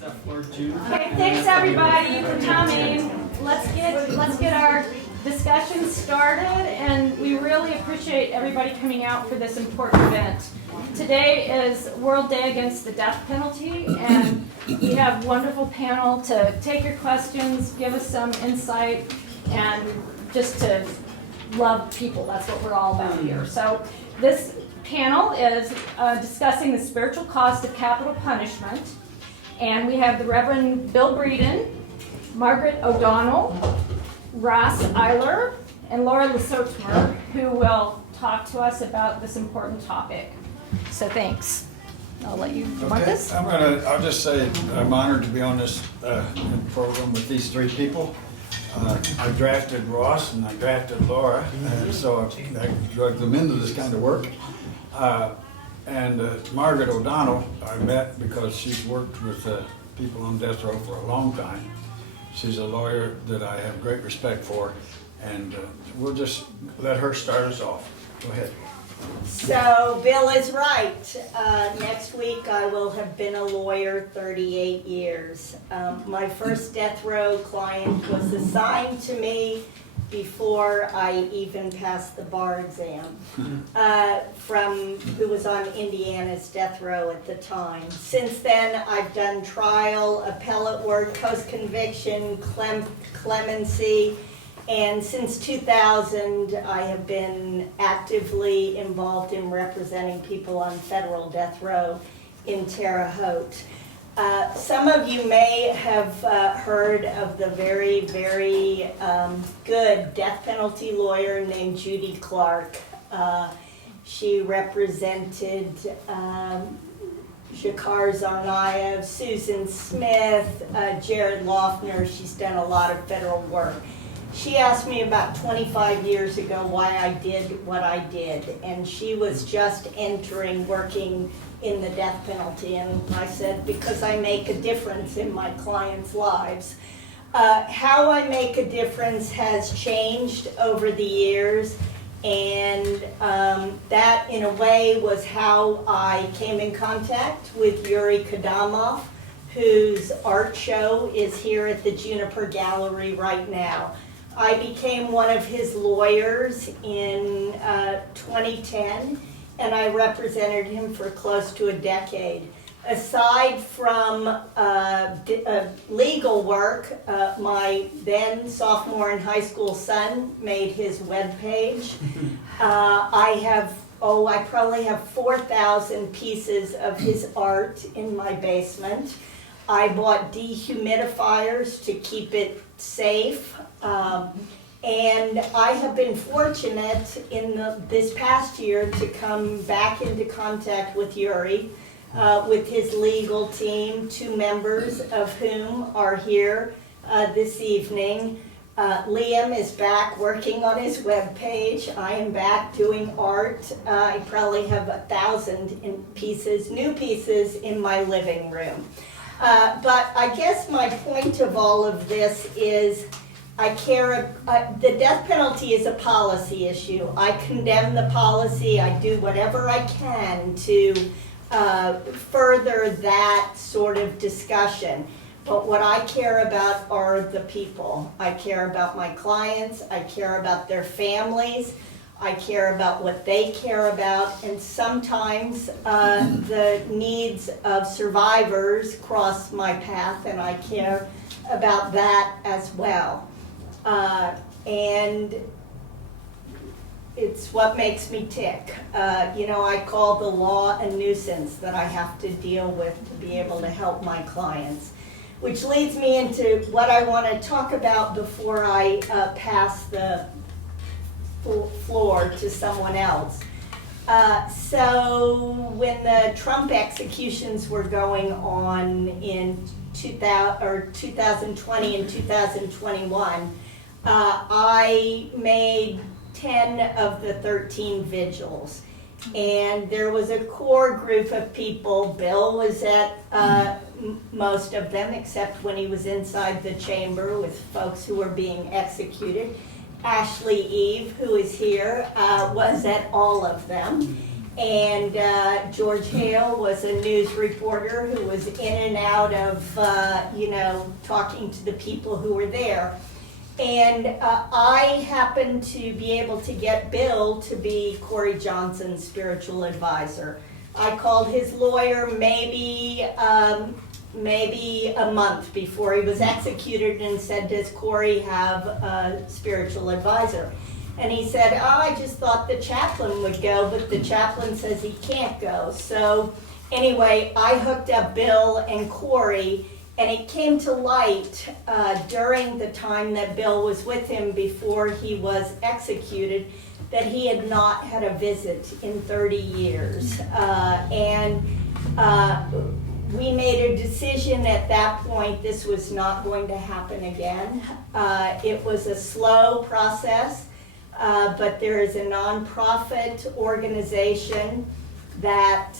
Okay, thanks everybody for coming. Let's get our discussion started, and we really appreciate everybody coming out for this important event. Today is World Day Against the Death Penalty, and we have a wonderful panel to take your questions, give us some insight, and just to love people. That's what we're all about here. So this panel is discussing the spiritual cost of capital punishment. And we have the Reverend Bill Breeden, Margaret O'Donnell, Ross Eiler, and Laura LaSuertmer, who will talk to us about this important topic. So thanks. I'll let you want this. I'll just say I'm honored to be on this program with these three people. I drafted Ross and I drafted Laura, and so I drugged them into this kind of work. And Margaret O'Donnell I met because she's worked with people on death row for a long time. She's a lawyer that I have great respect for, and we'll just let her start us off. Go ahead. So Bill is right. Next week I will have been a lawyer 38 years. My first death row client was assigned to me before I even passed the bar exam, who was on Indiana's death row at the time. Since then, I've done trial, appellate work, post-conviction, clemency, and since 2000, I have been actively involved in representing people on federal death row in Terre Haute. Some of you may have heard of the very, very good death penalty lawyer named Judy Clark. She represented Shakar Tsarnaev, Susan Smith, Jared Loeffner. She's done a lot of federal work. She asked me about 25 years ago why I did what I did, and she was just working in the death penalty, and I said, because I make a difference in my clients' lives. How I make a difference has changed over the years, and that in a way was how I came in contact with Yuri Kadamov, whose art show is here at the Juniper Gallery right now. I became one of his lawyers in 2010, and I represented him for close to a decade. Aside from legal work, my then sophomore in high school son made his webpage. I probably have 4,000 pieces of his art in my basement. I bought dehumidifiers to keep it safe. And I have been fortunate in this past year to come back into contact with Yuri, with his legal team, 2 members of whom are here this evening. Liam is back working on his webpage. I am back doing art. I probably have 1,000 new pieces in my living room. But I guess my point of all of this is the death penalty is a policy issue. I condemn the policy. I do whatever I can to further that sort of discussion. But what I care about are the people. I care about my clients. I care about their families. I care about what they care about. And sometimes the needs of survivors cross my path, and I care about that as well. And it's what makes me tick. I call the law a nuisance that I have to deal with to be able to help my clients. Which leads me into what I want to talk about before I pass the floor to someone else. So when the Trump executions were going on in 2020 and 2021, I made 10 of the 13 vigils. And there was a core group of people. Bill was at most of them, except when he was inside the chamber with folks who were being executed. Ashley Eve, who is here, was at all of them. And George Hale was a news reporter who was in and out of, talking to the people who were there. And I happened to be able to get Bill to be Corey Johnson's spiritual advisor. I called his lawyer maybe a month before he was executed and said, does Corey have a spiritual advisor? And he said, I just thought the chaplain would go, but the chaplain says he can't go. So anyway, I hooked up Bill and Corey, and it came to light during the time that Bill was with him before he was executed that he had not had a visit in 30 years. We made a decision at that point this was not going to happen again. It was a slow process, but there is a nonprofit organization that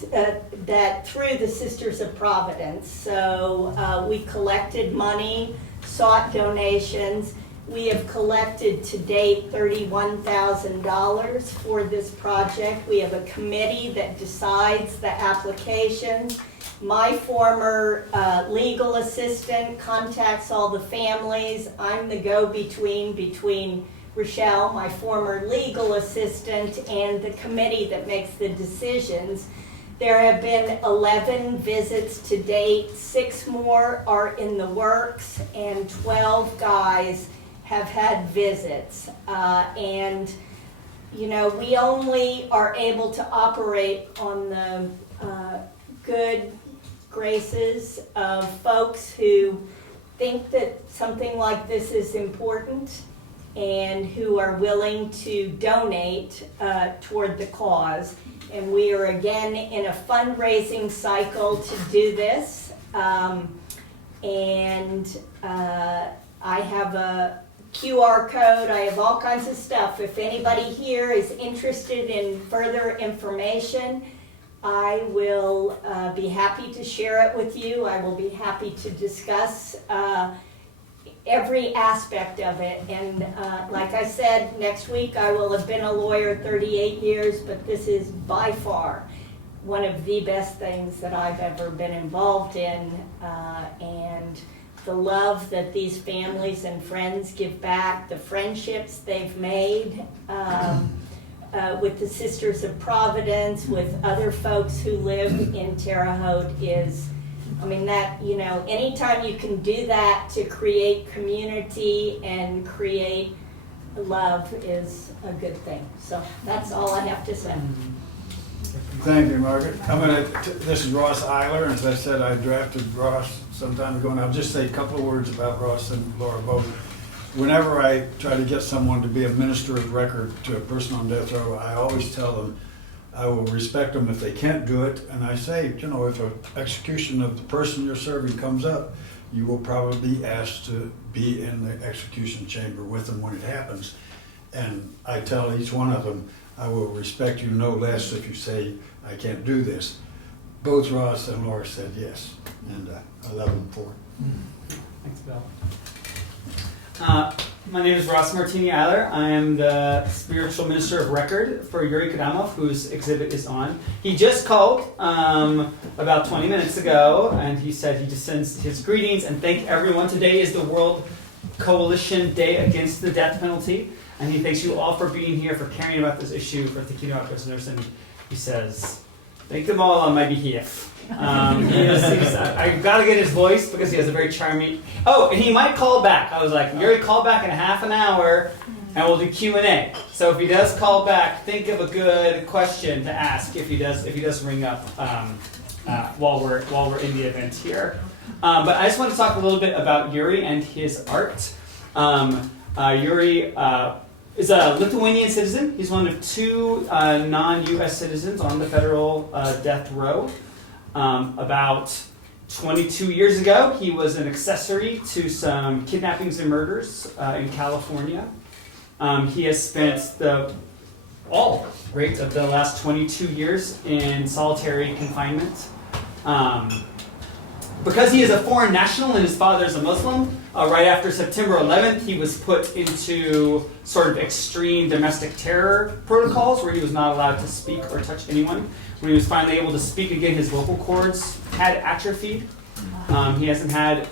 through the Sisters of Providence. So we collected money, sought donations. We have collected to date $31,000 for this project. We have a committee that decides the applications. My former legal assistant contacts all the families. I'm the go-between between Rochelle, my former legal assistant, and the committee that makes the decisions. There have been 11 visits to date, 6 more are in the works, and 12 guys have had visits. We only are able to operate on the good graces of folks who think that something like this is important and who are willing to donate toward the cause. And we are again in a fundraising cycle to do this. I have a QR code, I have all kinds of stuff. If anybody here is interested in further information, I will be happy to share it with you. I will be happy to discuss every aspect of it. And like I said, next week I will have been a lawyer 38 years, but this is by far one of the best things that I've ever been involved in. And the love that these families and friends give back, the friendships they've made with the Sisters of Providence, with other folks who live in Terre Haute is, anytime you can do that to create community and create love is a good thing. So that's all I have to say. Thank you, Margaret. This is Ross Eiler, and as I said, I drafted Ross some time ago, and I'll just say a couple of words about Ross and Laura both. Whenever I try to get someone to be a minister of record to a person on death row, I always tell them I will respect them if they can't do it, and I say, if an execution of the person you're serving comes up, you will probably be asked to be in the execution chamber with them when it happens. And I tell each one of them, I will respect you no less if you say, I can't do this. Both Ross and Laura said yes, and I love them for it. Thanks, Bill. My name is Laura LaSuertmer. I am the spiritual minister of record for Yuri Kadamov, whose exhibit is on. He just called about 20 minutes ago, and he said he just sends his greetings and thank everyone. Today is the World Coalition Day Against the Death Penalty, and he thanks you all for being here, for caring about this issue, for thinking about prisoners, and he says, thank them all on my behalf. I've got to get his voice because he has a very charming... Oh, and he might call back. I was like, Yuri, call back in a half an hour, and we'll do Q&A. So if he does call back, think of a good question to ask if he does ring up while we're in the event here. But I just want to talk a little bit about Yuri and his art. Yuri is a Lithuanian citizen. He's one of 2 non-U.S. citizens on the federal death row. About 22 years ago, he was an accessory to some kidnappings and murders in California. He has spent all of the last 22 years in solitary confinement. because he is a foreign national and his father is a Muslim, right after September 11th, he was put into sort of extreme domestic terror protocols where he was not allowed to speak or touch anyone. When he was finally able to speak again, his vocal cords had atrophied. He hasn't had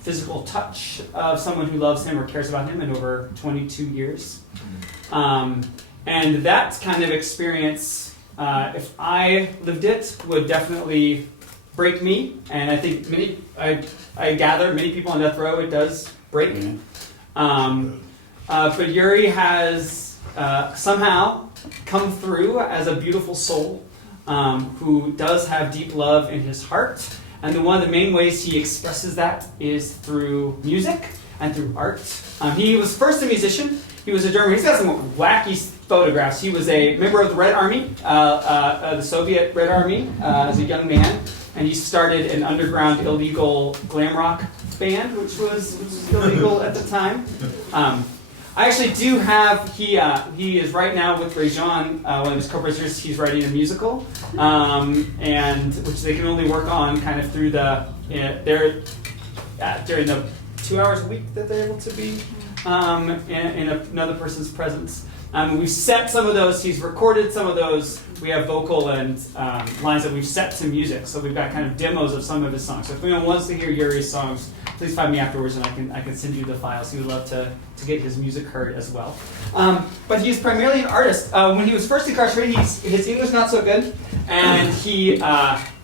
physical touch of someone who loves him or cares about him in over 22 years. And that kind of experience, if I lived it, would definitely break me, and I think I gather many people on death row it does break. But Yuri has somehow come through as a beautiful soul who does have deep love in his heart, and one of the main ways he expresses that is through music and through art. He was first a musician. He was a drummer. He's got some wacky photographs. He was a member of the Red Army, the Soviet Red Army, as a young man. And he started an underground illegal glam rock band, which was illegal at the time. I actually do have, he is right now with Breeden, one of his co-producers, he's writing a musical, and which they can only work on kind of through during the 2 hours a week that they're able to be in another person's presence. We've set some of those, he's recorded some of those, we have vocal and lines that we've set to music, so we've got kind of demos of some of his songs. So if anyone wants to hear Yuri's songs, please find me afterwards and I can send you the files. He would love to get his music heard as well. But he's primarily an artist. When he was first incarcerated, his English not so good, and he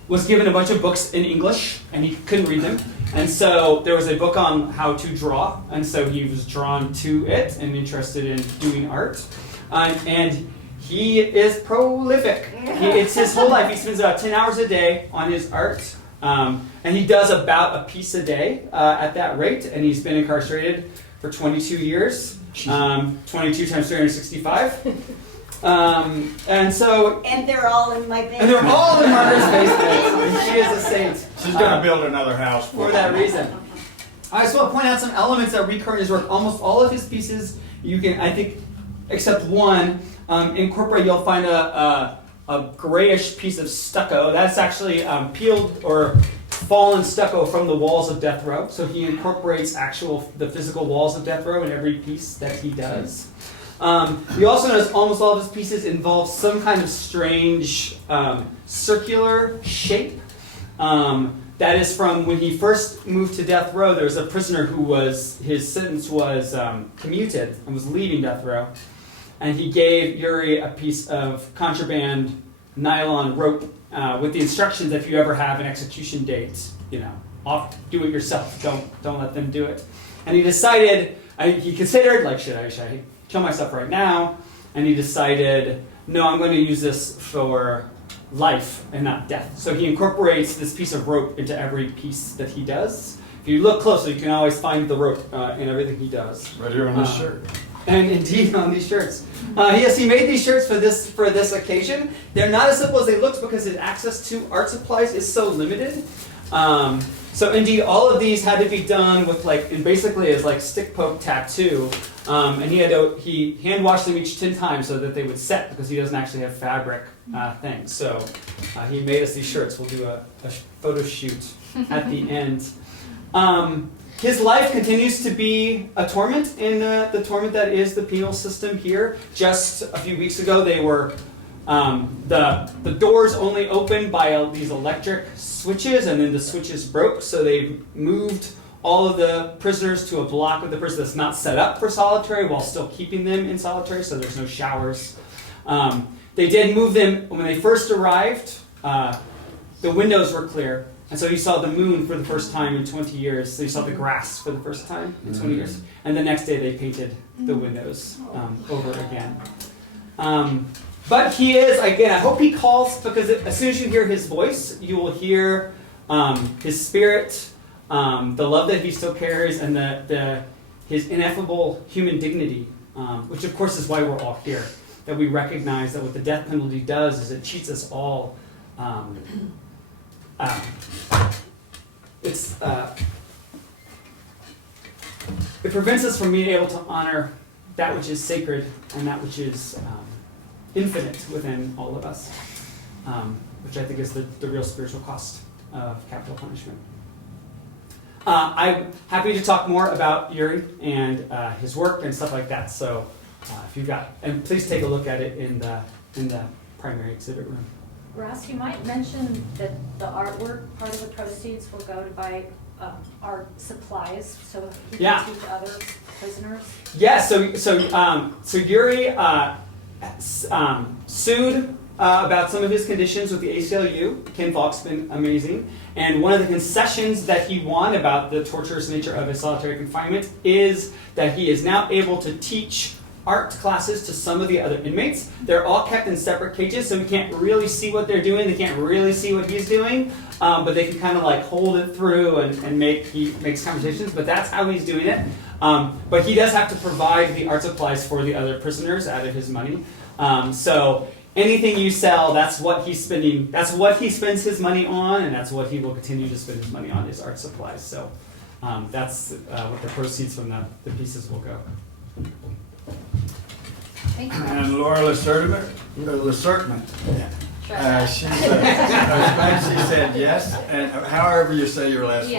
was given a bunch of books in English, and he couldn't read them. And so there was a book on how to draw, and so he was drawn to it and interested in doing art. And he is prolific. It's his whole life. He spends about 10 hours a day on his art. And he does about a piece a day at that rate, and he's been incarcerated for 22 years, 22 times 365. And they're all in my basement. And they're all in Margaret's basement. She is a saint. She's going to build another house for that reason. I just want to point out some elements that recur in his work. Almost all of his pieces, you can, I think, except one, incorporate. You'll find a grayish piece of stucco. That's actually peeled or fallen stucco from the walls of death row. So he incorporates the physical walls of death row in every piece that he does. He also notice almost all of his pieces involve some kind of strange circular shape. That is from when he first moved to death row. There was a prisoner his sentence was commuted and was leaving death row. And he gave Yuri a piece of contraband nylon rope with the instructions, if you ever have an execution date, do it yourself. Don't let them do it. And he decided, he considered, should I kill myself right now? And he decided, no, I'm going to use this for life and not death. So he incorporates this piece of rope into every piece that he does. If you look closely, you can always find the rope in everything he does. Right here on this shirt. And indeed on these shirts. Yes, he made these shirts for this occasion. They're not as simple as they look because his access to art supplies is so limited. So indeed, all of these had to be done with basically as stick poke tattoo. And he hand washed them each 10 times so that they would set because he doesn't actually have fabric things. So he made us these shirts. We'll do a photo shoot at the end. His life continues to be a torment in the torment that is the penal system here. Just a few weeks ago, they were the doors only opened by these electric switches, and then the switches broke, so they moved all of the prisoners to a block of the prison that's not set up for solitary while still keeping them in solitary, so there's no showers. They did move them when they first arrived. The windows were clear. And so you saw the moon for the first time in 20 years. So you saw the grass for the first time in 20 years. And the next day they painted the windows over again. But he is, again, I hope he calls, because as soon as you hear his voice, you will hear his spirit, the love that he still carries, and his ineffable human dignity, which of course is why we're all here. That we recognize that what the death penalty does is it cheats us all. It prevents us from being able to honor that which is sacred and that which is infinite within all of us, which I think is the real spiritual cost of capital punishment. I'm happy to talk more about Yuri and his work and stuff like that. So if you've got, and please take a look at it in the primary exhibit room. Ross, you might mention that the artwork, part of the proceeds will go to buy art supplies, so he can teach other prisoners. Yeah. So Yuri sued about some of his conditions with the ACLU. Ken Falk's been amazing. And one of the concessions that he won about the torturous nature of his solitary confinement is that he is now able to teach art classes to some of the other inmates. They're all kept in separate cages, so we can't really see what they're doing. They can't really see what he's doing, but they can kind of like hold it through and he makes conversations, but that's how he's doing it. But he does have to provide the art supplies for the other prisoners out of his money. So anything you sell, that's what he's spending. That's what he spends his money on, and that's what he will continue to spend his money on, is art supplies. So that's what the proceeds from the pieces will go. Thank you. And Laura LaSuertmer, she said yes, and however you say your last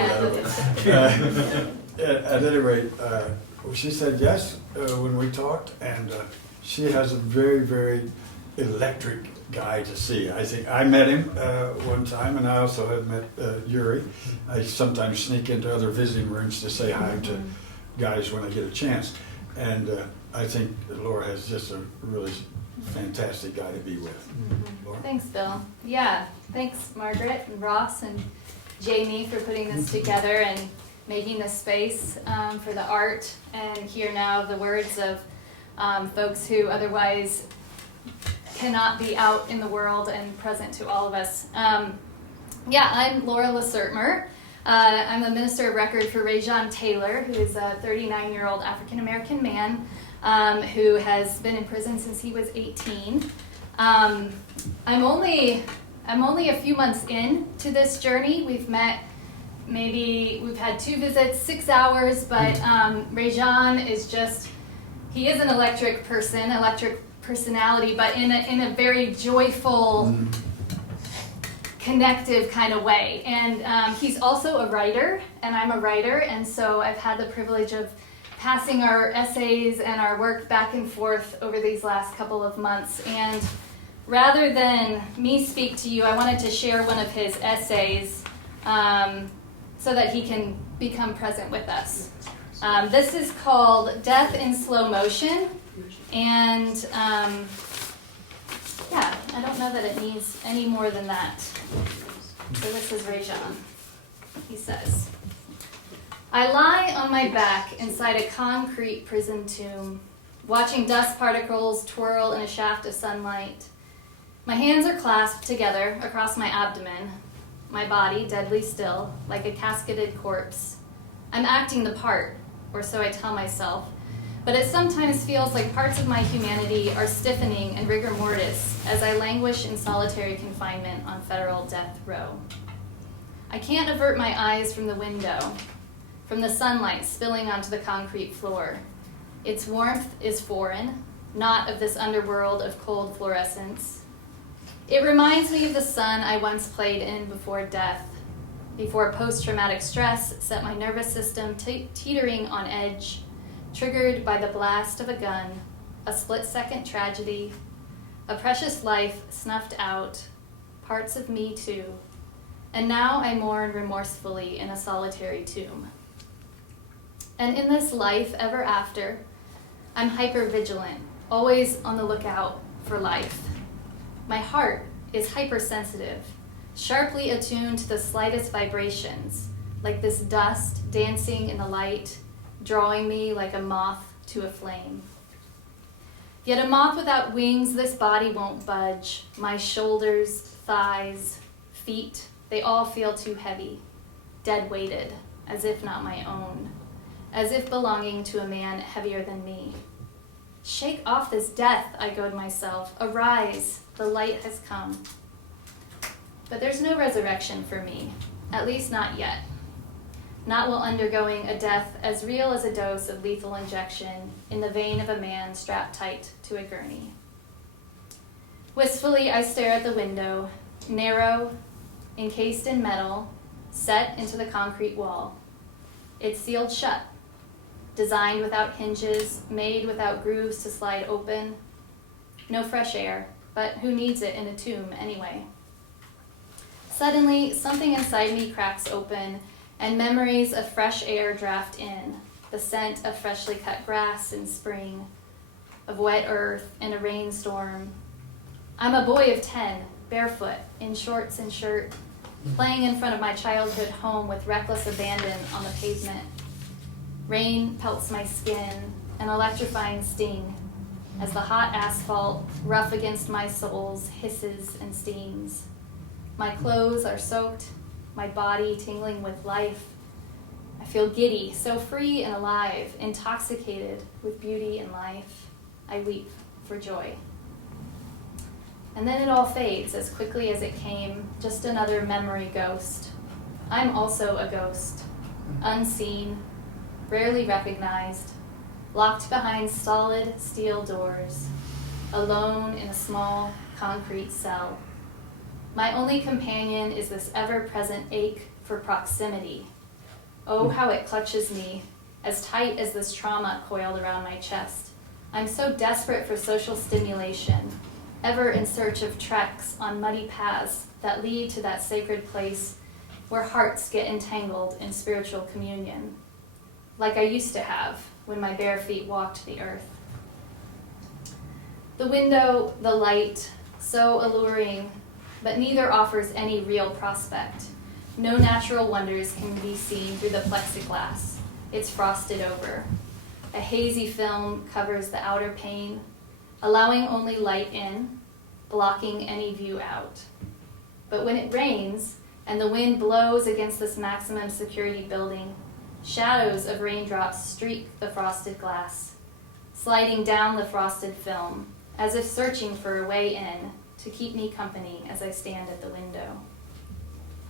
word. At any rate, she said yes when we talked, and she has a very, very electric guy to see. I think I met him one time, and I also have met Yuri. I sometimes sneak into other visiting rooms to say hi to guys when I get a chance, and I think Laura has just a really fantastic guy to be with. Laura? Thanks, Bill. Yeah, thanks, Margaret and Ross and Jamie for putting this together and making this space for the art, and hear now the words of folks who otherwise cannot be out in the world and present to all of us. I'm Laura LaSuertmer. I'm a minister of record for Breeden Taylor, who is a 39-year-old African-American man who has been in prison since he was 18. I'm only a few months into this journey. We've had 2 visits, 6 hours, but Breeden is he is an electric personality, but in a very joyful, connective kind of way. And he's also a writer, and I'm a writer, and so I've had the privilege of passing our essays and our work back and forth over these last couple of months. And rather than me speak to you, I wanted to share one of his essays so that he can become present with us. This is called Death in Slow Motion, and I don't know that it needs any more than that. So this is Breeden. He says, I lie on my back inside a concrete prison tomb, watching dust particles twirl in a shaft of sunlight. My hands are clasped together across my abdomen, my body deadly still, like a casketed corpse. I'm acting the part, or so I tell myself, but it sometimes feels like parts of my humanity are stiffening in rigor mortis as I languish in solitary confinement on federal death row. I can't avert my eyes from the window, from the sunlight spilling onto the concrete floor. Its warmth is foreign, not of this underworld of cold fluorescence. It reminds me of the sun I once played in before death, before post-traumatic stress set my nervous system teetering on edge, triggered by the blast of a gun, a split-second tragedy, a precious life snuffed out, parts of me too, and now I mourn remorsefully in a solitary tomb. And in this life ever after, I'm hyper-vigilant, always on the lookout for life. My heart is hypersensitive, sharply attuned to the slightest vibrations, like this dust dancing in the light, drawing me like a moth to a flame. Yet a moth without wings, this body won't budge. My shoulders, thighs, feet, they all feel too heavy, dead-weighted, as if not my own, as if belonging to a man heavier than me. Shake off this death, I goad myself. Arise, the light has come. But there's no resurrection for me, at least not yet. Not while undergoing a death as real as a dose of lethal injection in the vein of a man strapped tight to a gurney. Wistfully, I stare at the window, narrow, encased in metal, set into the concrete wall. It's sealed shut, designed without hinges, made without grooves to slide open. No fresh air, but who needs it in a tomb anyway? Suddenly, something inside me cracks open, and memories of fresh air draft in, the scent of freshly cut grass in spring, of wet earth in a rainstorm. I'm a boy of 10, barefoot, in shorts and shirt, playing in front of my childhood home with reckless abandon on the pavement. Rain pelts my skin, an electrifying sting, as the hot asphalt, rough against my soles, hisses and steams. My clothes are soaked, my body tingling with life. I feel giddy, so free and alive, intoxicated with beauty and life. I weep for joy. And then it all fades as quickly as it came, just another memory ghost. I'm also a ghost, unseen, rarely recognized, locked behind solid steel doors, alone in a small concrete cell. My only companion is this ever-present ache for proximity. Oh, how it clutches me, as tight as this trauma coiled around my chest. I'm so desperate for social stimulation, ever in search of treks on muddy paths that lead to that sacred place where hearts get entangled in spiritual communion, like I used to have when my bare feet walked the earth. The window, the light, so alluring, but neither offers any real prospect. No natural wonders can be seen through the plexiglass. It's frosted over. A hazy film covers the outer pane, allowing only light in, blocking any view out. But when it rains and the wind blows against this maximum security building, shadows of raindrops streak the frosted glass, sliding down the frosted film, as if searching for a way in to keep me company as I stand at the window,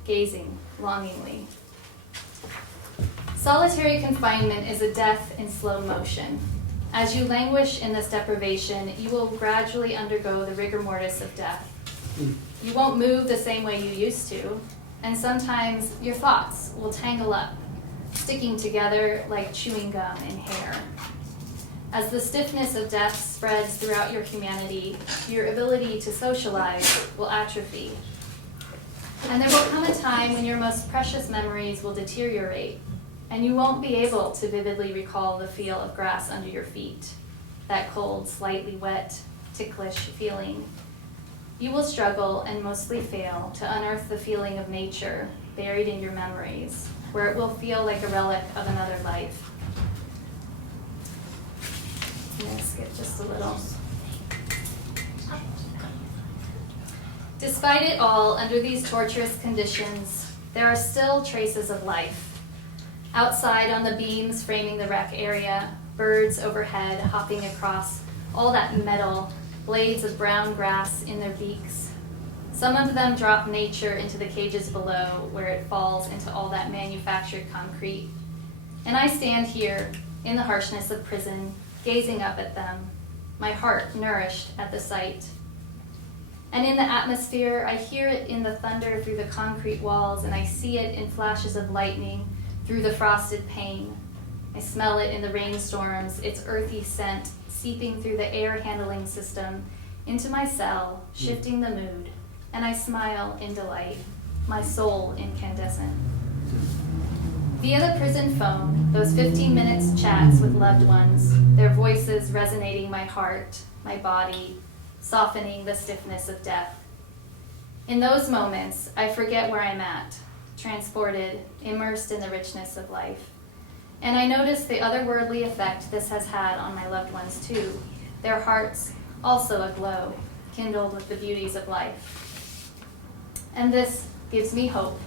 gazing longingly. Solitary confinement is a death in slow motion. As you languish in this deprivation, you will gradually undergo the rigor mortis of death. You won't move the same way you used to, and sometimes your thoughts will tangle up, sticking together like chewing gum in hair. As the stiffness of death spreads throughout your humanity, your ability to socialize will atrophy. And there will come a time when your most precious memories will deteriorate, and you won't be able to vividly recall the feel of grass under your feet, that cold, slightly wet, ticklish feeling. You will struggle and mostly fail to unearth the feeling of nature buried in your memories, where it will feel like a relic of another life. I'm going to skip just a little. Despite it all, under these torturous conditions, there are still traces of life. Outside on the beams framing the wreck area, birds overhead hopping across all that metal, blades of brown grass in their beaks. Some of them drop nature into the cages below, where it falls into all that manufactured concrete. And I stand here, in the harshness of prison, gazing up at them, my heart nourished at the sight. And in the atmosphere, I hear it in the thunder through the concrete walls, and I see it in flashes of lightning through the frosted pane. I smell it in the rainstorms, its earthy scent seeping through the air handling system into my cell, shifting the mood, and I smile in delight, my soul incandescent. Via the prison phone, those 15 minutes chats with loved ones, their voices resonating my heart, my body, softening the stiffness of death. In those moments, I forget where I'm at, transported, immersed in the richness of life. And I notice the otherworldly effect this has had on my loved ones too, their hearts also aglow, kindled with the beauties of life. And this gives me hope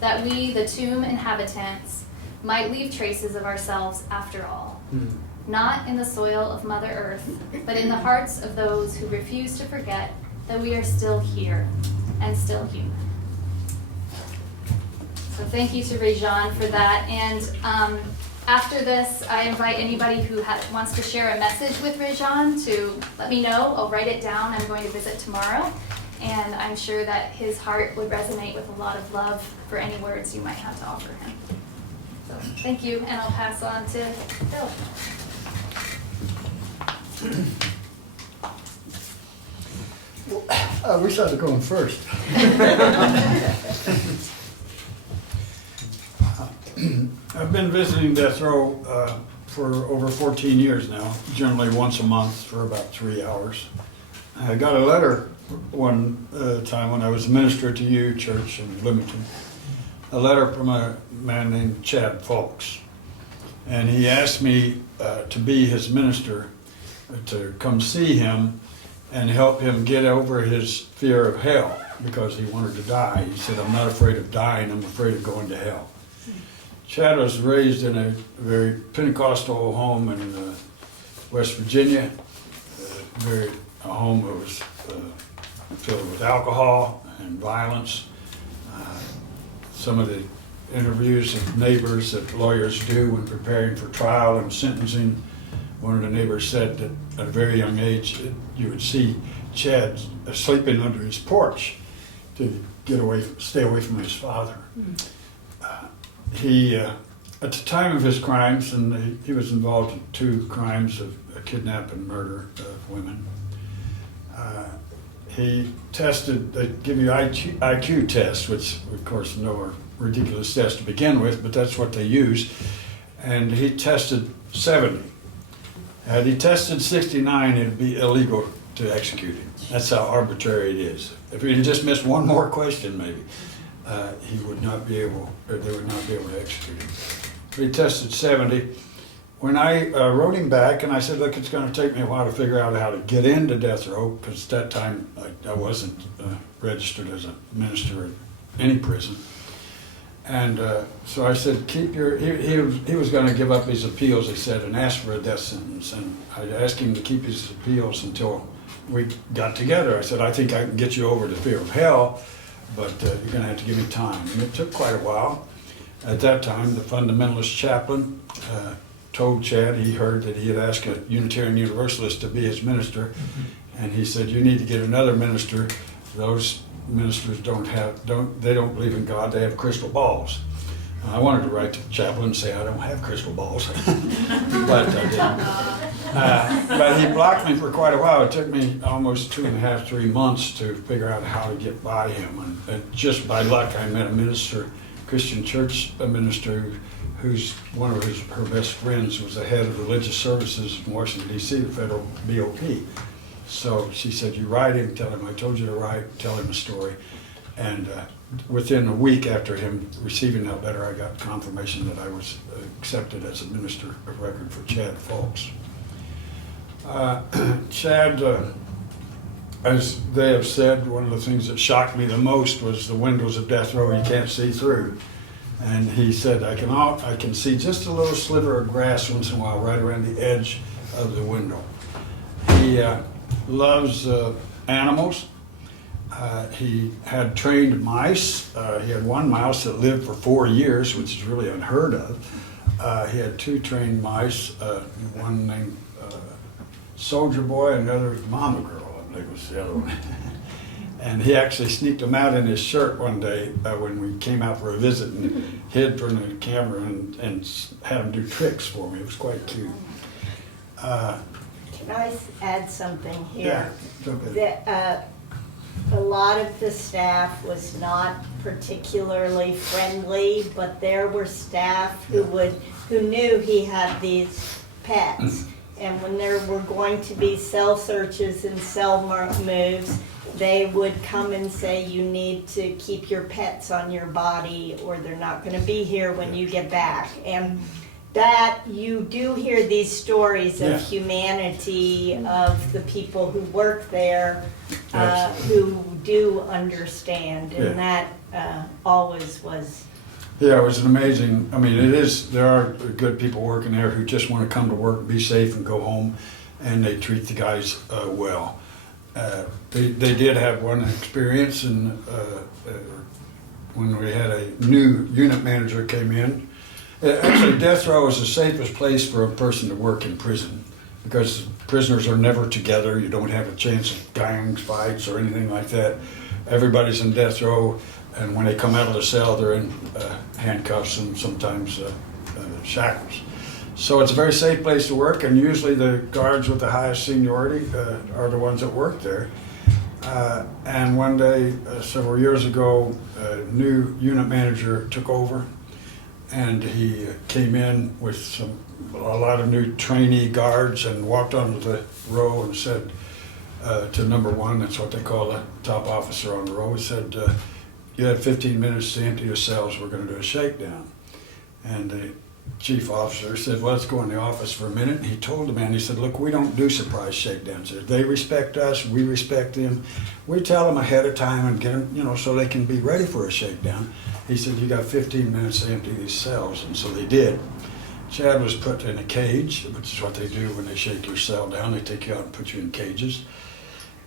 that we, the tomb inhabitants, might leave traces of ourselves after all. Not in the soil of Mother Earth, but in the hearts of those who refuse to forget that we are still here and still human. So thank you to Réjean for that. And after this, I invite anybody who wants to share a message with Réjean to let me know. I'll write it down. I'm going to visit tomorrow. And I'm sure that his heart would resonate with a lot of love for any words you might have to offer him. So thank you, and I'll pass on to Bill. I wish I'd have gone first. I've been visiting death row for over 14 years now, generally once a month for about 3 hours. I got a letter one time when I was a minister to U Church in Bloomington, a letter from a man named Chad Fawkes. And he asked me to be his minister, to come see him and help him get over his fear of hell because he wanted to die. He said, I'm not afraid of dying, I'm afraid of going to hell. Chad was raised in a very Pentecostal home in West Virginia, a home that was filled with alcohol and violence. Some of the interviews of neighbors that lawyers do when preparing for trial and sentencing, one of the neighbors said that at a very young age, you would see Chad sleeping under his porch to stay away from his father. He, at the time of his crimes, and he was involved in 2 crimes of kidnap and murder of women. He tested, they give you IQ tests, which of course are ridiculous tests to begin with, but that's what they use. And he tested 70. Had he tested 69, it'd be illegal to execute him. That's how arbitrary it is. If he had just missed one more question, maybe, he would not be able, or they would not be able to execute him. He tested 70. When I wrote him back and I said, look, it's going to take me a while to figure out how to get into death row, because at that time I wasn't registered as a minister at any prison. And so I said, he was going to give up his appeals, he said, and ask for a death sentence. And I asked him to keep his appeals until we got together. I said, I think I can get you over the fear of hell, but you're going to have to give me time. And it took quite a while. At that time, the fundamentalist chaplain told Chad he heard that he had asked a Unitarian Universalist to be his minister, and he said, you need to get another minister. Those ministers don't believe in God, they have crystal balls. I wanted to write to the chaplain and say I don't have crystal balls, but I didn't. But he blocked me for quite a while. It took me almost 2.5, 3 months to figure out how to get by him. And just by luck, I met a minister, Christian church minister, who's one of her best friends was the head of religious services in Washington, D.C., the federal BOP. So she said, you write him, tell him I told you to write, tell him a story. And within a week after him receiving that letter, I got confirmation that I was accepted as a minister of record for Chad Fawkes. Chad, as they have said, one of the things that shocked me the most was the windows of death row you can't see through. And he said, I can see just a little sliver of grass once in a while right around the edge of the window. He loves animals. He had trained mice. He had one mouse that lived for 4 years, which is really unheard of. He had 2 trained mice, one named Soldier Boy and the other was Mama Girl, I believe was the other one. And he actually sneaked them out in his shirt one day when we came out for a visit and hid from the camera and had him do tricks for me. It was quite cute. Can I add something here? Yeah, okay. A lot of the staff was not particularly friendly, but there were staff who knew he had these pets. And when there were going to be cell searches and cell moves, they would come and say, you need to keep your pets on your body or they're not going to be here when you get back. And that you do hear these stories of humanity of the people who work there who do understand, and that always was. Yeah, it was an amazing, I mean, there are good people working there who just want to come to work, be safe, and go home, and they treat the guys well. They did have one experience, and when we had a new unit manager came in. Actually, death row is the safest place for a person to work in prison because prisoners are never together. You don't have a chance of gangs, fights, or anything like that. Everybody's in death row, and when they come out of the cell, they're in handcuffs and sometimes shackles. So it's a very safe place to work, and usually the guards with the highest seniority are the ones that work there. And one day, several years ago, a new unit manager took over, and he came in with a lot of new trainee guards and walked onto the row and said to number one, that's what they call the top officer on the row, he said, you have 15 minutes to empty your cells, we're going to do a shakedown. And the chief officer said, well, let's go in the office for a minute. And he told the man, he said, look, we don't do surprise shakedowns. They respect us, we respect them. We tell them ahead of time and get them, so they can be ready for a shakedown. He said, you got 15 minutes to empty these cells. And so they did. Chad was put in a cage, which is what they do when they shake your cell down. They take you out and put you in cages.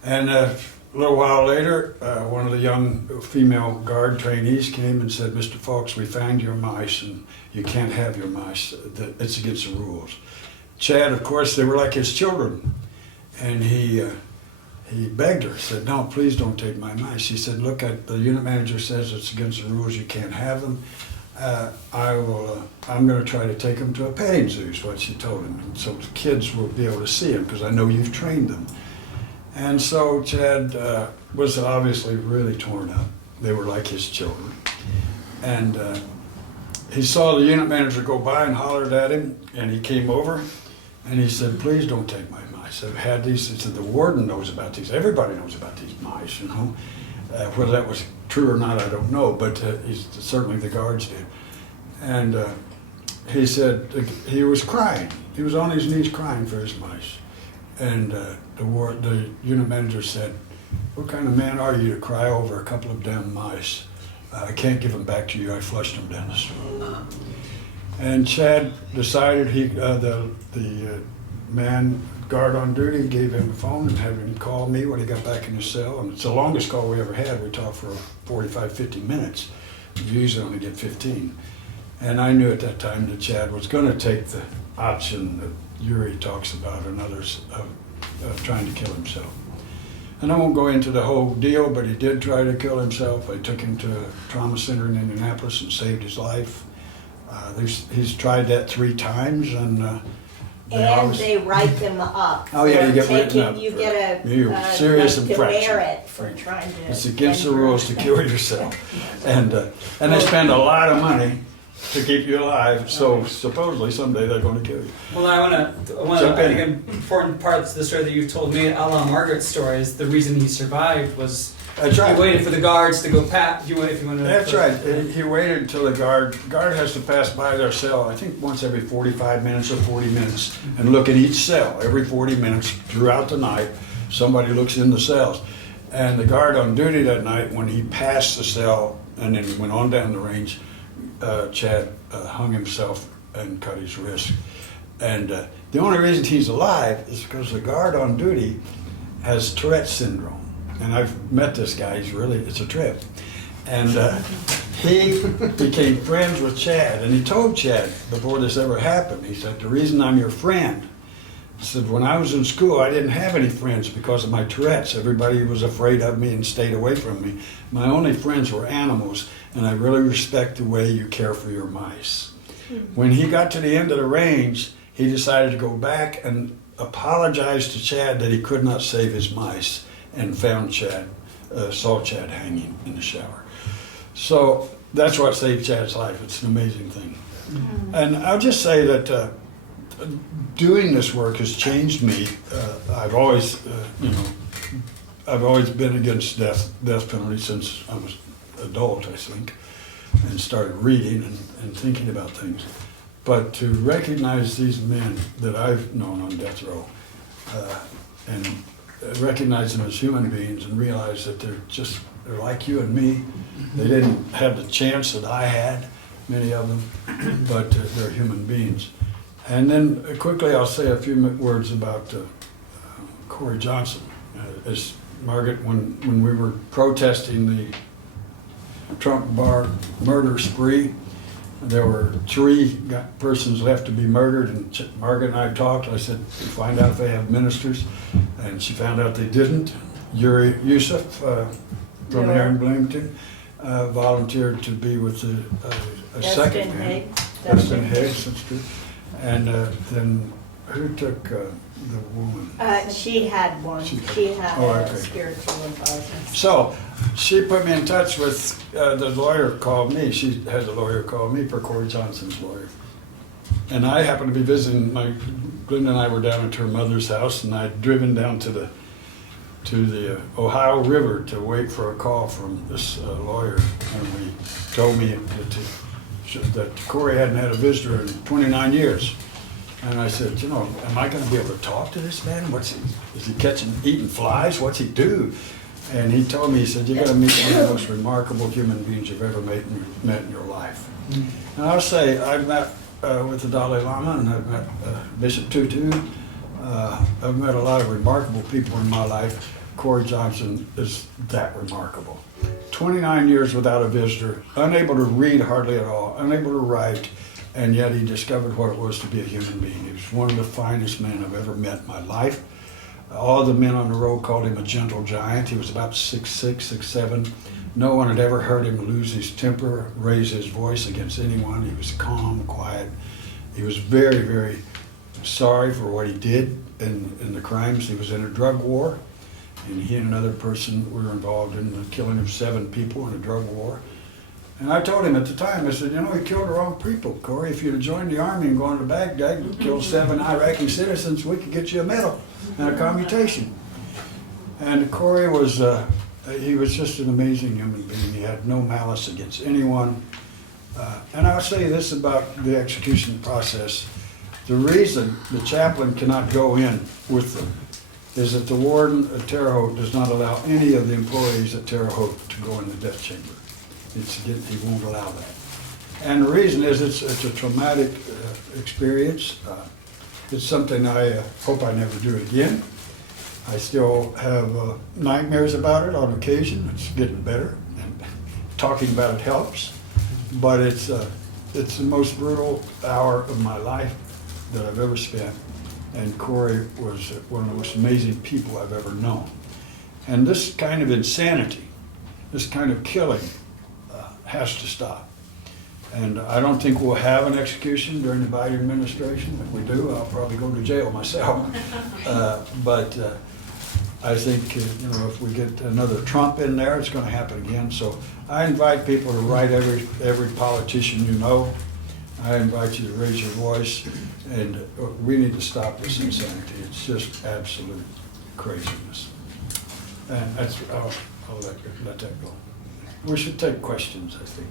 And a little while later, one of the young female guard trainees came and said, Mr. Fawkes, we found your mice, and you can't have your mice. It's against the rules. Chad, of course, they were like his children. And he begged her, said, no, please don't take my mice. He said, look, the unit manager says it's against the rules, you can't have them. I'm going to try to take them to a petting zoo, is what she told him. And so the kids will be able to see them, because I know you've trained them. And so Chad was obviously really torn up. They were like his children. And he saw the unit manager go by and hollered at him, and he came over, and he said, please don't take my mice. I've had these. He said, the warden knows about these. Everybody knows about these mice, Whether that was true or not, I don't know, but certainly the guards did. And he said he was crying. He was on his knees crying for his mice. And the unit manager said, what kind of man are you to cry over a couple of damn mice? I can't give them back to you. I flushed them down the street. And Chad decided the man guard on duty gave him a phone and had him call me when he got back in his cell. And it's the longest call we ever had. We talked for 45, 50 minutes. We usually only get 15. And I knew at that time that Chad was going to take the option that Yuri talks about and others of trying to kill himself. And I won't go into the whole deal, but he did try to kill himself. I took him to a trauma center in Indianapolis and saved his life. He's tried that 3 times, and they write them up. Oh yeah, you get written up. You get a serious like infraction. demerit for trying to. It's against the rules to kill yourself, and they spend a lot of money to keep you alive. So supposedly someday they're going to kill you. Well, I think an important part of the story that you've told me, a la Margaret's story, is the reason he survived was That's right. he waited for the guards to go pat. That's right. He waited until the guard has to pass by their cell, I think once every 45 minutes or 40 minutes, and look at each cell. Every 40 minutes throughout the night, somebody looks in the cells. And the guard on duty that night, when he passed the cell and then went on down the range, Chad hung himself and cut his wrist. And the only reason he's alive is because the guard on duty has Tourette's syndrome. And I've met this guy, it's a trip. And he became friends with Chad, and he told Chad before this ever happened, he said, the reason I'm your friend, he said, when I was in school, I didn't have any friends because of my Tourette's. Everybody was afraid of me and stayed away from me. My only friends were animals, and I really respect the way you care for your mice. When he got to the end of the range, he decided to go back and apologize to Chad that he could not save his mice, and found saw Chad hanging in the shower. So that's what saved Chad's life. It's an amazing thing. And I'll just say that doing this work has changed me. I've always been against death penalty since I was adult, I think, and started reading and thinking about things. But to recognize these men that I've known on death row, and recognize them as human beings and realize that they're like you and me. They didn't have the chance that I had, many of them, but they're human beings. And then quickly I'll say a few words about Corey Johnson. As Margaret, when we were protesting the Trump bar murder spree, there were 3 persons left to be murdered, and Margaret and I talked. I said, find out if they have ministers, and she found out they didn't. Yuri Yusuf from here in Bloomington volunteered to be with a second man. Dustin Higgs, that's good. And then who took the woman? She had one. She had oh, a okay. spiritual advisor. So she put me in touch with the lawyer called me. She had the lawyer call me for Corey Johnson's lawyer. And I happened to be visiting, Glenda and I were down at her mother's house, and I'd driven down to the Ohio River to wait for a call from this lawyer. And he told me that Corey hadn't had a visitor in 29 years. And I said, you know, am I going to be able to talk to this man? Is he eating flies? What's he do? And he told me, he said, you're going to meet one of the most remarkable human beings you've ever met in your life. And I'll say, I've met with the Dalai Lama, and I've met Bishop Tutu. I've met a lot of remarkable people in my life. Corey Johnson is that remarkable. 29 years without a visitor, unable to read hardly at all, unable to write, and yet he discovered what it was to be a human being. He was one of the finest men I've ever met in my life. All the men on the road called him a gentle giant. He was about 6'6", 6'7". No one had ever heard him lose his temper, raise his voice against anyone. He was calm, quiet. He was very, very sorry for what he did in the crimes. He was in a drug war, and he and another person were involved in the killing of 7 people in a drug war. And I told him at the time, I said, you know, he killed the wrong people, Corey. If you'd have joined the army and gone to Baghdad and killed 7 Iraqi citizens, we could get you a medal and a commutation. And Corey was, he was just an amazing human being. He had no malice against anyone. And I'll say this about the execution process. The reason the chaplain cannot go in with them is that the warden at Terre Haute does not allow any of the employees at Terre Haute to go in the death chamber. He won't allow that. And the reason is it's a traumatic experience. It's something I hope I never do again. I still have nightmares about it on occasion. It's getting better, and talking about it helps. But it's the most brutal hour of my life that I've ever spent. And Corey was one of the most amazing people I've ever known. And this kind of insanity, this kind of killing, has to stop. And I don't think we'll have an execution during the Biden administration. If we do, I'll probably go to jail myself. But I think, you know, if we get another Trump in there, it's going to happen again. So I invite people to write every politician you know. I invite you to raise your voice, and we need to stop this insanity. It's just absolute craziness. And that's, I'll let that go. We should take questions, I think.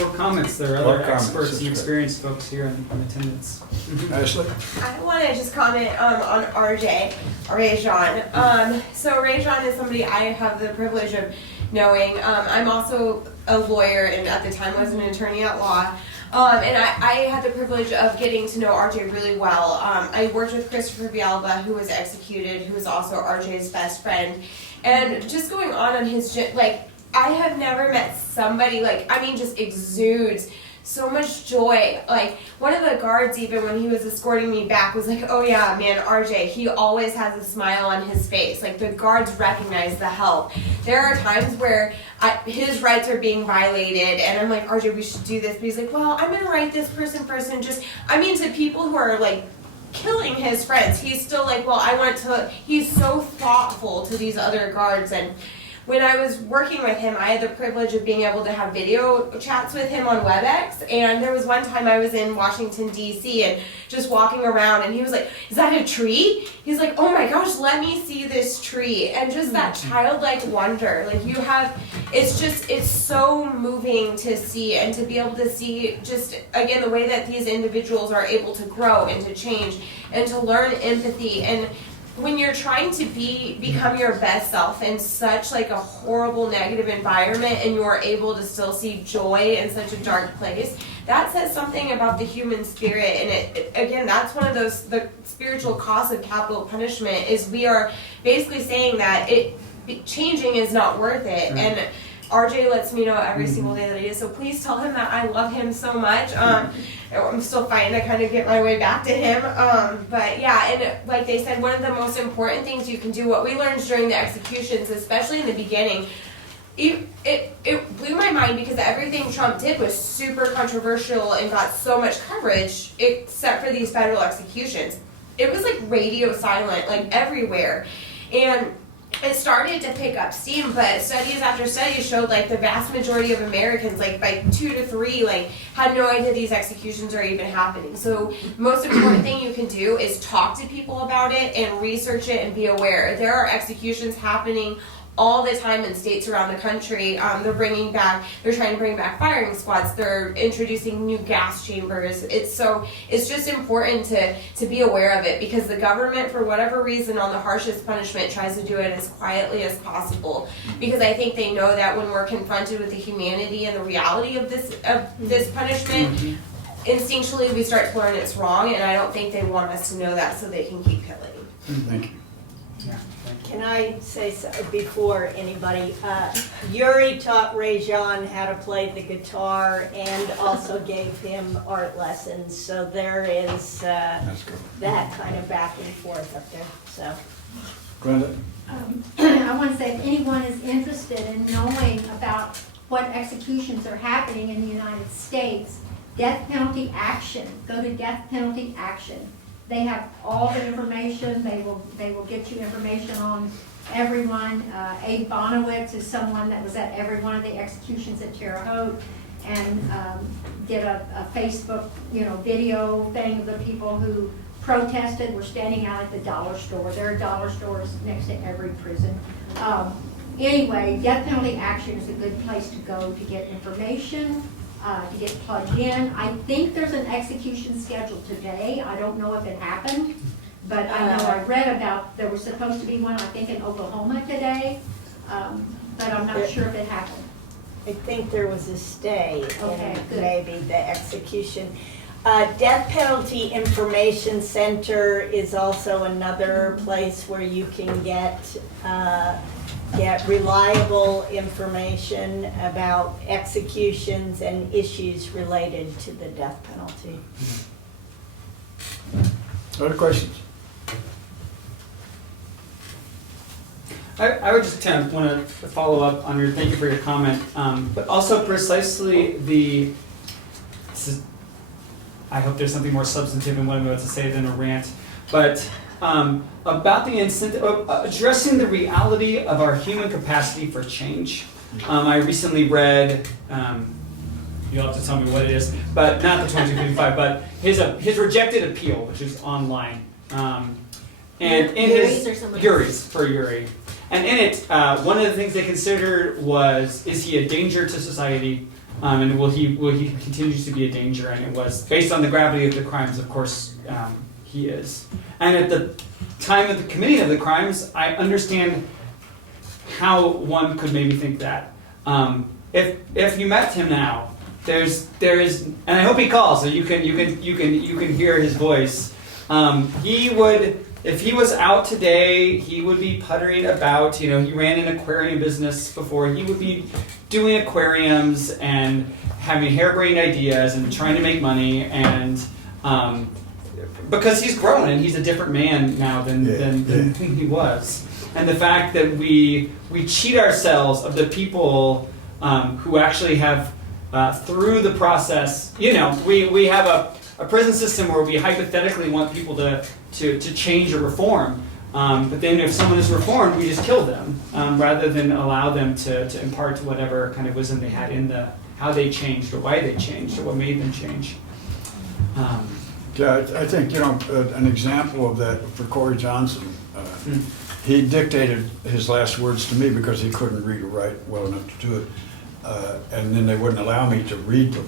Or comments. There are other comments, experts that's and right. experienced folks here in attendance. Ashley? I want to just comment on RJ, or Rajon. So Rajon is somebody I have the privilege of knowing. I'm also a lawyer, and at the time was an attorney at law. And I had the privilege of getting to know RJ really well. I worked with Christopher Villalba, who was executed, who was also RJ's best friend. And just going on his, like, I have never met somebody, like, I mean, just exudes so much joy. Like, one of the guards, even when he was escorting me back, was like, oh yeah, man, RJ, he always has a smile on his face. Like, the guards recognize the help. There are times where his rights are being violated, and I'm like, RJ, we should do this. But he's like, well, I'm going to write this person first, and just, I mean, to people who are, like, killing his friends, he's still like, well, I want to, he's so thoughtful to these other guards. And when I was working with him, I had the privilege of being able to have video chats with him on WebEx. And there was one time I was in Washington, D.C. and just walking around, and he was like, is that a tree? He's like, oh my gosh, let me see this tree. And just that childlike wonder. Like, you have, it's just, it's so moving to see, and to be able to see just, again, the way that these individuals are able to grow and to change and to learn empathy. And when you're trying to become your best self in such like a horrible negative environment, and you're able to still see joy in such a dark place, that says something about the human spirit. And it again, that's one of those, the spiritual cost of capital punishment, is we are basically saying that changing is not worth it. Right. And RJ lets me know every single day that he is. So please tell him that I love him so much. I'm still fighting to kind of get my way back to him. But yeah, and like they said, one of the most important things you can do, what we learned during the executions, especially in the beginning, it blew my mind, because that everything Trump did was super controversial and got so much coverage, except for these federal executions. It was like radio silent, like everywhere. And it started to pick up steam, but studies after studies showed like the vast majority of Americans, like by 2 to 3, like had no idea these executions are even happening. So most important thing you can do is talk to people about it and research it and be aware. There are executions happening all the time in states around the country. They're trying to bring back firing squads. They're introducing new gas chambers. It's just important to be aware of it, because the government, for whatever reason, on the harshest punishment, tries to do it as quietly as possible. Because I think they know that when we're confronted with the humanity and the reality of this punishment, instinctually we start to learn it's wrong, and I don't think they want us to know that so they can keep killing. Thank you. Yeah. Can I say so before anybody? Yuri taught Rajan how to play the guitar and also gave him art lessons. So there is That's good. that kind of back and forth up there. So. Glenda? I want to say, if anyone is interested in knowing about what executions are happening in the United States, Death Penalty Action, go to Death Penalty Action. They have all the information. They will get you information on everyone. Abe Bonowitz is someone that was at every one of the executions at Terre Haute, and did a Facebook video thing of the people who protested. Were standing out at the dollar store. There are dollar stores next to every prison. Anyway, Death Penalty Action is a good place to go to get information. To get plugged in. I think there's an execution scheduled today. I don't know if it happened, but I know I read about, there was supposed to be one, I think, in Oklahoma today, but I'm not sure if it happened. I think there was a stay Okay, in good. maybe the execution. Death Penalty Information Center is also another place where you can get reliable information about executions and issues related to the death penalty. Other questions? I would just kind of want to follow up on thank you for your comment, but also precisely I hope there's something more substantive in what I'm about to say than a rant, but about the addressing the reality of our human capacity for change. I recently read, you'll have to tell me what it is, but not the 2255, but his rejected appeal, which is online. And in Yuri. And in it, one of the things they considered was, is he a danger to society? And will he continue to be a danger? And it was based on the gravity of the crimes, of course, he is. And at the time of the committing of the crimes, I understand how one could maybe think that. If you met him now, there is, and I hope he calls so you can hear his voice. He would, if he was out today, he would be puttering about. He ran an aquarium business before. He would be doing aquariums and having harebrained ideas and trying to make money, and because he's grown and he's a different man now than he was. And the fact that we cheat ourselves of the people who actually have through the process. We have a prison system where we hypothetically want people to change or reform. But then if someone is reformed, we just kill them rather than allow them to impart whatever kind of wisdom they had in how they changed or why they changed or what made them change. Yeah, I think, an example of that for Corey Johnson, he dictated his last words to me because he couldn't read or write well enough to do it. And then they wouldn't allow me to read them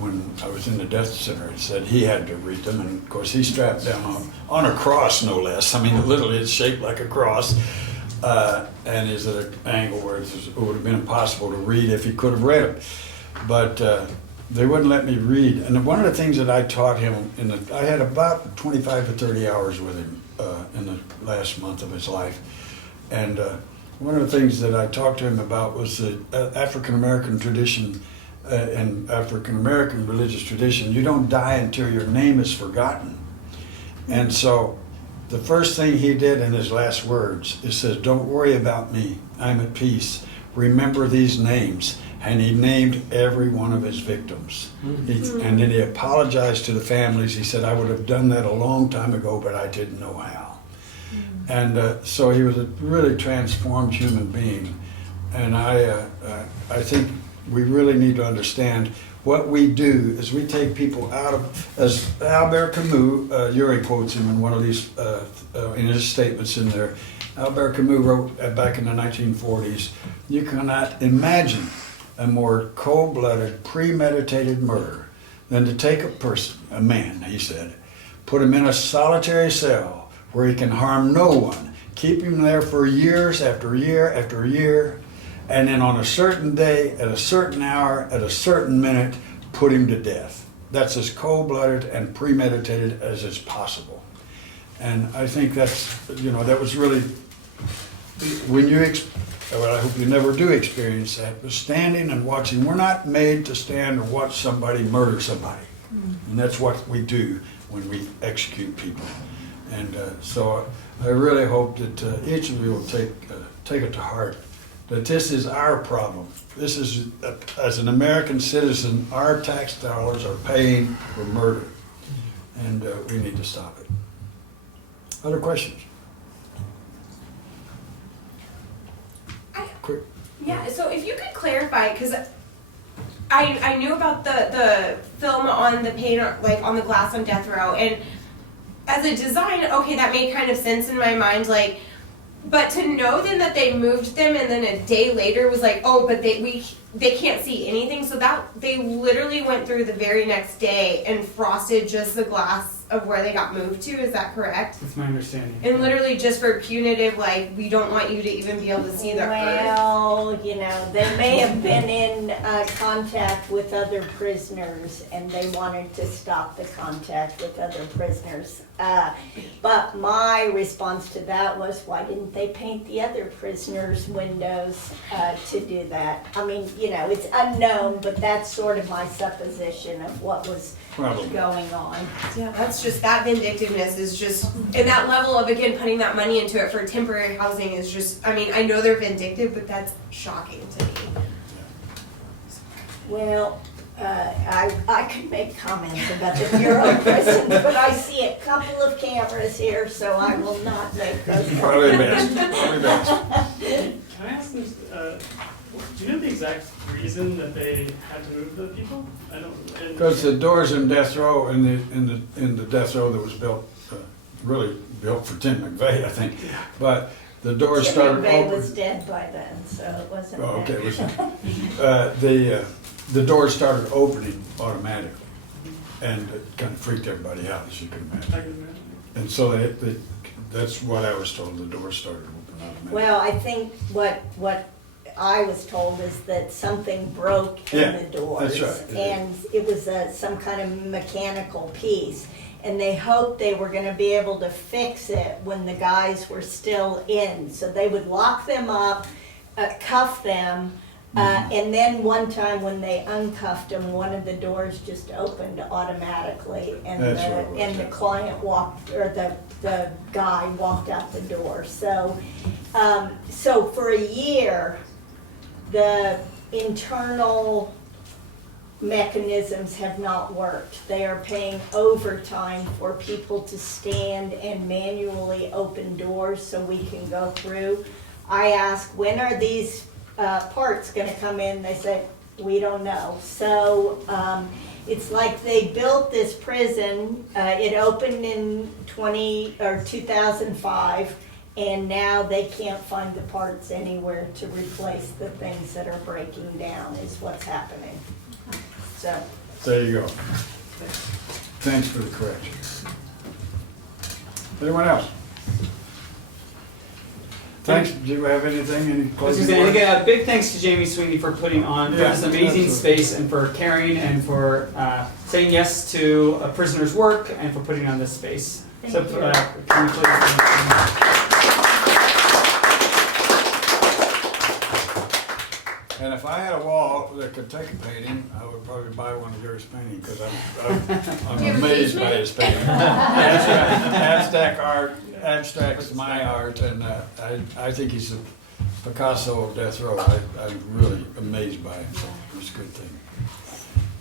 when I was in the death center. He said he had to read them, and of course he strapped down on a cross, no less. I mean, literally it's shaped like a cross, and is at an angle where it would have been impossible to read if he could have read it. But they wouldn't let me read. And one of the things that I taught him, I had about 25 to 30 hours with him in the last month of his life. And one of the things that I talked to him about was the African American tradition and African American religious tradition. You don't die until your name is forgotten. And so the first thing he did in his last words, it says, "Don't worry about me. I'm at peace. Remember these names. and he named every one of his victims. And then he apologized to the families. He said, I would have done that a long time ago, but I didn't know how. And so he was a really transformed human being. And I think we really need to understand what we do is we take people out of, as Albert Camus, Yuri quotes him in one of these, in his statements in there. Albert Camus wrote back in the 1940s, you cannot imagine a more cold-blooded, premeditated murder than to take a person, a man, he said, put him in a solitary cell where he can harm no one, keep him there for years after year after year, and then on a certain day, at a certain hour, at a certain minute, put him to death. That's as cold-blooded and premeditated as is possible. And I think that's, that was really, when you, well, I hope you never do experience that, but standing and watching, we're not made to stand or watch somebody murder somebody. And that's what we do when we execute people. And so I really hope that each of you will take it to heart that this is our problem. This is, as an American citizen, our tax dollars are paying for murder. And we need to stop it. Other questions? Quick. Yeah, so if you could clarify, because I knew about the film on the pane, like on the glass on death row, and as a design, okay, that made kind of sense in my mind, like, but to know then that they moved them and then a day later was like, oh, but they can't see anything, so that they literally went through the very next day and frosted just the glass of where they got moved to, is that correct? That's my understanding. And literally just for punitive, like, we don't want you to even be able to see the earth. Well, they may have been in contact with other prisoners and they wanted to stop the contact with other prisoners. But my response to that was, why didn't they paint the other prisoners' windows to do that? I mean, it's unknown, but that's sort of my supposition of what was going on. Yeah, that's just, that vindictiveness is just, and that level of, again, putting that money into it for temporary housing is just, I mean, I know they're vindictive, but that's shocking to me. Well, I could make comments about the Bureau of Prisons, but I see a couple of cameras here, so I will not make those comments. Probably best. Probably best. Can I ask them, do you know the exact reason that they had to move the people? I don't. Because the doors in death row, in the death row that was built, really built for Tim McVeigh, I think. But the doors started Jim McVeigh open. was dead by then, so it wasn't. Oh, okay. It was, the doors started opening automatically, and it kind of freaked everybody out, as you can I imagine. can imagine. And so that's what I was told. The doors started opening automatically. Well, I think what I was told is that something broke in the doors. that's right. And it was some kind of mechanical piece. And they hoped they were going to be able to fix it when the guys were still in. So they would lock them up, cuff them, and then one time when they uncuffed them, one of the doors just opened automatically, and the client walked, or the guy walked out the door. So, so for a year, the internal mechanisms have not worked. They are paying overtime for people to stand and manually open doors so we can go through. I asked, when are these parts going to come in? They said, we don't know. So it's like they built this prison. It opened in 2005. And now they can't find the parts anywhere to replace the things that are breaking down, is what's happening. So. There you go. Thanks for the correction. Anyone else? Thanks. Do you have anything? Any closing And words? again, a big thanks to Jamie Sweeney for putting on for this amazing space and for caring and for saying yes to a prisoner's work and for putting on this space. Thank So, you. can we please? And if I had a wall that could take a painting, I would probably buy one of Yuri's paintings because I'm amazed by his painting. Abstract art, abstract's my art, and I think he's Picasso of death row. I'm really amazed by it, so it's a good thing.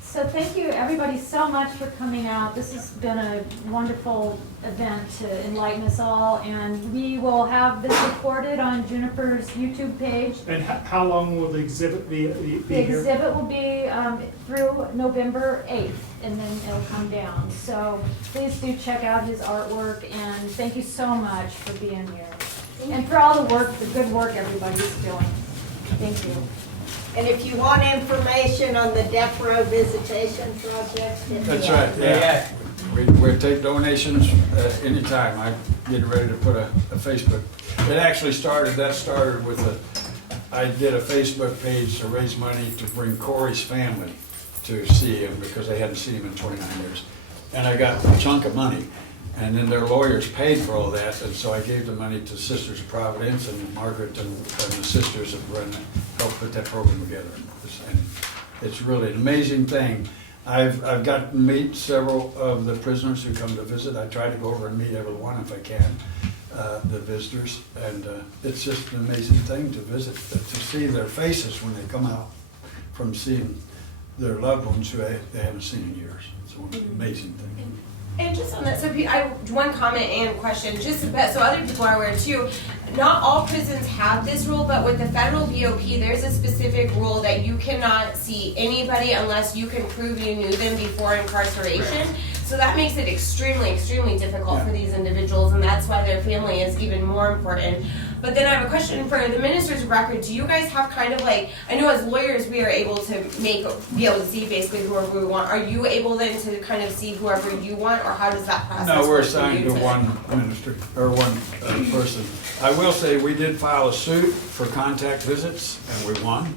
So thank you, everybody, so much for coming out. This has been a wonderful event to enlighten us all, and we will have this recorded on Juniper's YouTube page. And how long will the exhibit be The here? exhibit will be through November 8th, and then it'll come down. So please do check out his artwork, and thank you so much for being here. And for all the work, the good work everybody's doing. Thank you. And if you want information on the Death Row Visitation Project, That's right, yeah. We take donations anytime. I'm getting ready to put a Facebook. It actually started with I did a Facebook page to raise money to bring Corey's family to see him because they hadn't seen him in 29 years. And I got a chunk of money. And then their lawyers paid for all that, and so I gave the money to Sisters of Providence, and Margaret and the sisters have helped put that program together. And it's really an amazing thing. I've gotten to meet several of the prisoners who come to visit. I try to go over and meet every one if I can, the visitors. And it's just an amazing thing to visit, to see their faces when they come out from seeing their loved ones who they haven't seen in years. It's an amazing thing. And just on that, so one comment and question, just so other people are aware too, not all prisons have this rule, but with the federal BOP, there's a specific rule that you cannot see anybody unless you can prove you knew them before incarceration. So that makes it extremely, extremely difficult for these individuals, and that's why their family is even more important. But then I have a question for the minister's of record. Do you guys have kind of like, I know as lawyers we are able to be able to see basically whoever we want. Are you able then to kind of see whoever you want, or how does that process work? No, we're assigned to one minister, or one person. I will say we did file a suit for contact visits, and we won.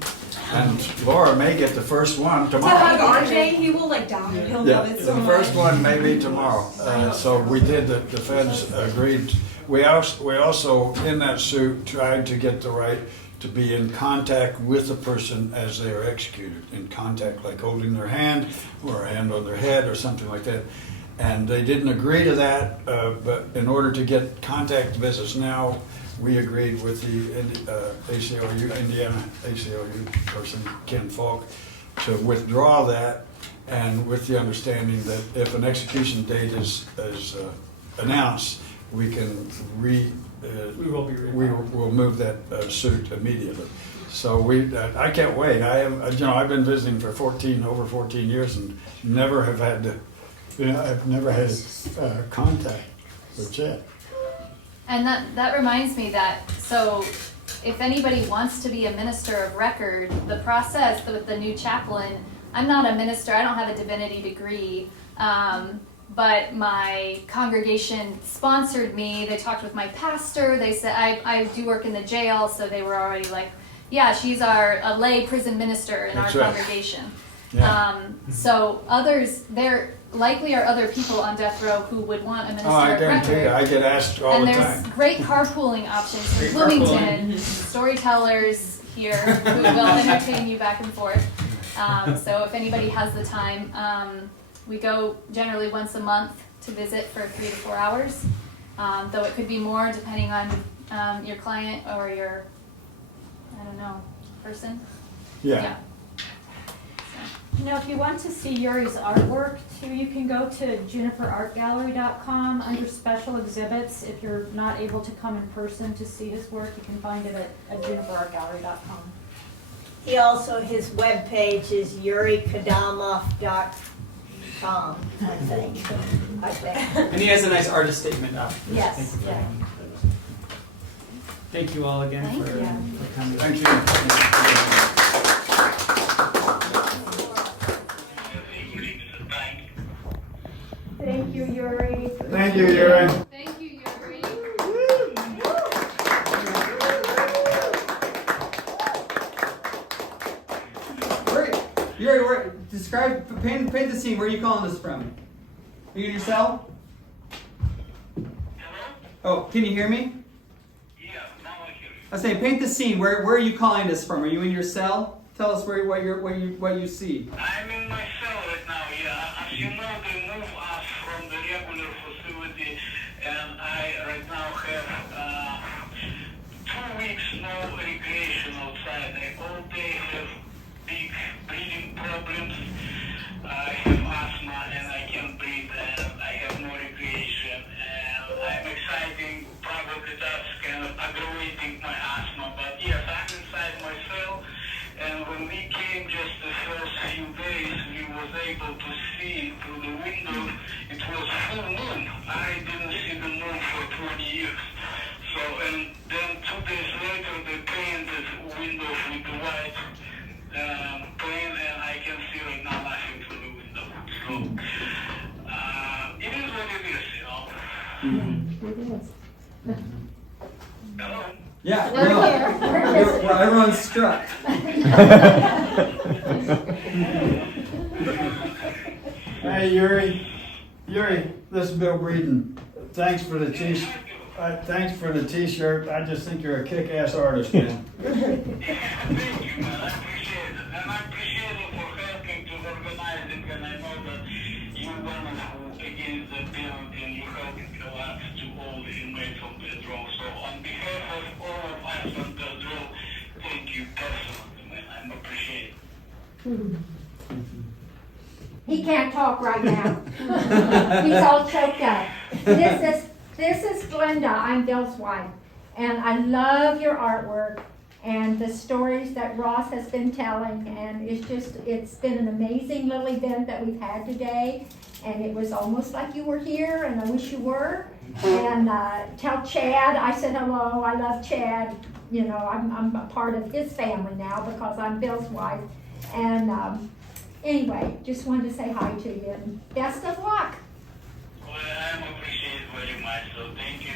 And Laura may get the first one To tomorrow. hug RJ, he will like die. He'll love it so The much. first one may be tomorrow. So we did, the feds agreed. We also, in that suit, tried to get the right to be in contact with the person as they are executed. In contact, like holding their hand, or a hand on their head, or something like that. And they didn't agree to that, but in order to get contact visits now, we agreed with the ACLU, Indiana ACLU person, Ken Falk, to withdraw that, and with the understanding that if an execution date is announced, we can We will be we'll move that suit immediately. So I can't wait. I've been visiting for over 14 years and never have had to, I've never had contact with Chet. And that reminds me that, so if anybody wants to be a minister of record, the process with the new chaplain, I'm not a minister, I don't have a divinity degree, but my congregation sponsored me. They talked with my pastor. They said, I do work in the jail, so they were already like, yeah, she's a lay prison minister in That's our right. congregation. Yeah. So there likely are other people on death row who would want a minister I of guarantee you, record. I get asked all And the there's time. great carpooling options Great in Bloomington, storytellers here who will entertain you back and forth. So if anybody has the time, we go generally once a month to visit for 3 to 4 hours, though it could be more depending on your client or your, I don't know, person. Yeah. If you want to see Yuri's artwork too, you can go to juniperartgallery.com under special exhibits. If you're not able to come in person to see his work, you can find it at juniperartgallery.com. He also, his webpage is yurikadamov.com, I think. And he has a nice artist statement up. Yes, yeah. Thank you all again Thank for you. coming. Thank you. Thank you, Yuri. Thank you, Yuri. Thank you, Yuri. Yuri, paint the scene. Where are you calling this from? Are you in your cell? Oh, can you hear me? Yeah, now I hear you. I was saying, paint the scene. Where are you calling this from? Are you in your cell? Tell us what you see. I'm in my cell right now, yeah. As you know, they move us from the regular facility, and I right now have 2 weeks no recreation they have big breathing problems. I have asthma and I can't breathe and I have no recreation and I'm exciting, probably that's kind of aggravating my asthma, but yes, I'm inside my cell and when we came just the first few days we was able to see through the window, it was full moon. I didn't see the moon for 20 years. So, and then 2 days later they painted windows with the white paint and I can see right now nothing through the window. So, it is what it is, you know. It is. Hello? Yeah, We're no, here. well, everyone's struck. Hey, Yuri. Yuri, this is Bill Breeden. Thanks for the t-shirt. I just think you're a kick-ass artist, man. Thank you, man. I appreciate it. And I appreciate you for helping to organize it. And I know that you women who against the penalty and you helping a lot to all the inmates on death row. So on behalf of all of us on death row, thank you personally, man. I appreciate it. He can't talk right now. He's all choked up. This is Glenda. I'm Bill's wife. And I love your artwork and the stories that Ross has been telling. And it's been an amazing little event that we've had today. And it was almost like you were here, and I wish you were. And tell Chad I said hello. I love Chad. You know, I'm a part of his family now because I'm Bill's wife. And anyway, just wanted to say hi to you and best of luck. Well, I appreciate it very much. So thank you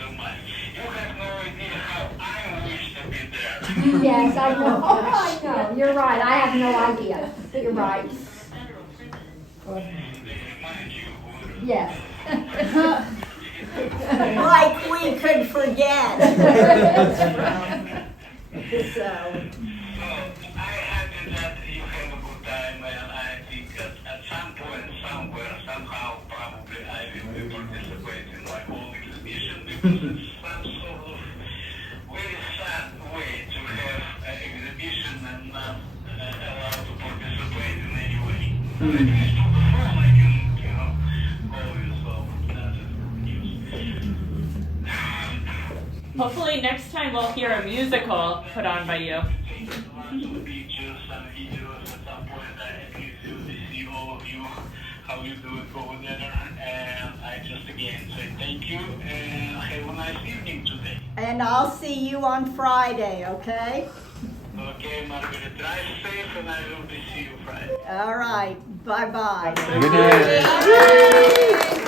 so much. You have no idea how I wish to be there. Yes, I know. Oh, I know. You're right. I have no idea. You're right. Yes. Like we could forget. So. I happy that you have a good time, and I think that at some point, somewhere, somehow, probably I will be participating in my own exhibition because it's some sort of very sad way to have an exhibition and not allowed to participate in any way. But at least through the phone I can, you know, call you, so that's good news. Hopefully next time we'll hear a musical put on by you. Pictures and videos at some point. I need to see all of you, how you do it over there. And I just again say thank you and have a nice evening today. And I'll see you on Friday, okay? Okay, Margaret, drive safe and I will be see you Friday. All right. Bye-bye. Good night.